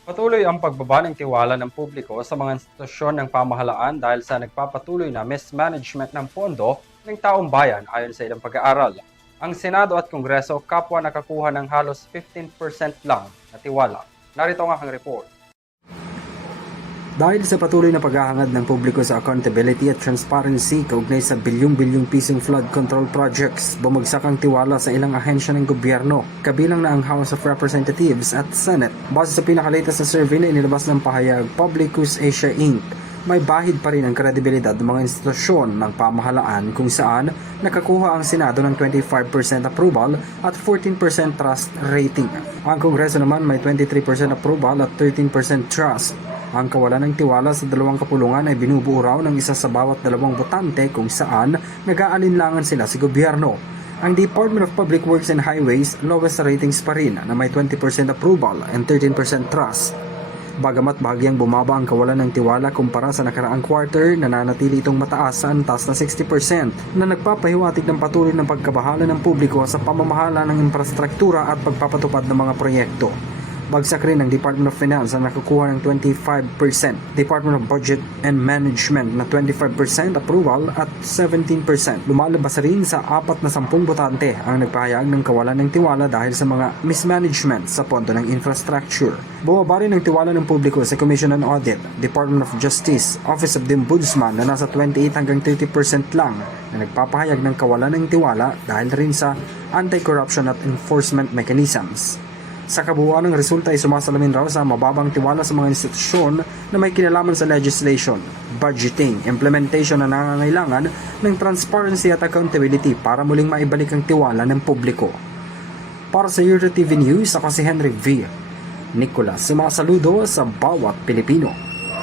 Patuloy ang pagbaba ng tiwala ng publiko sa mga institusyon ng pamahalaan dahil sa nagpapatuloy na mismanagement ng pondo ng taong bayan ayon sa ilang pag-aaral. Ang Senado at Kongreso kapwa nakakuha ng halos 15% lang na tiwala. Narito ang aking report. Dahil sa patuloy na paghahangad ng publiko sa accountability at transparency kaugnay sa bilyong-bilyong pisong flood control projects, bumagsak ang tiwala sa ilang ahensya ng gobyerno, kabilang na ang House of Representatives at Senate. Base sa pinakalatest na survey na inilabas ng pahayag Publicus Asia Inc., may bahid pa rin ang kredibilidad ng mga institusyon ng pamahalaan kung saan nakakuha ang Senado ng 25% approval at 14% trust rating. Ang Kongreso naman may 23% approval at 13% trust. Ang kawalan ng tiwala sa dalawang kapulungan ay binubuo raw ng isa sa bawat dalawang botante kung saan nag-aalinlangan sila sa gobyerno. Ang Department of Public Works and Highways lowest ratings pa rin na may 20% approval and 13% trust. Bagamat bahagyang bumaba ang kawalan ng tiwala kumpara sa nakaraang quarter, nananatili itong mataas sa antas na 60% na nagpapahiwatig ng patuloy ng pagkabahala ng publiko sa pamamahala ng infrastruktura at pagpapatupad ng mga proyekto. Bagsak rin ang Department of Finance na nakakuha ng 25%, Department of Budget and Management na 25% approval at 17%. Lumalabas rin sa 4 na 10 botante ang nagpahayag ng kawalan ng tiwala dahil sa mga mismanagement sa pondo ng infrastructure. Bumaba rin ang tiwala ng publiko sa Commission on Audit, Department of Justice, Office of the Ombudsman na nasa 28 hanggang 30% lang na nagpapahayag ng kawalan ng tiwala dahil rin sa anti-corruption at enforcement mechanisms. Sa kabuuan ng resulta ay sumasalamin raw sa mababang tiwala sa mga institusyon na may kinalaman sa legislation, budgeting, implementation na nangangailangan ng transparency at accountability para muling maibalik ang tiwala ng publiko. Para sa Euro TV News, ako si Henry V. Nicolas, sumasaludo sa bawat Pilipino.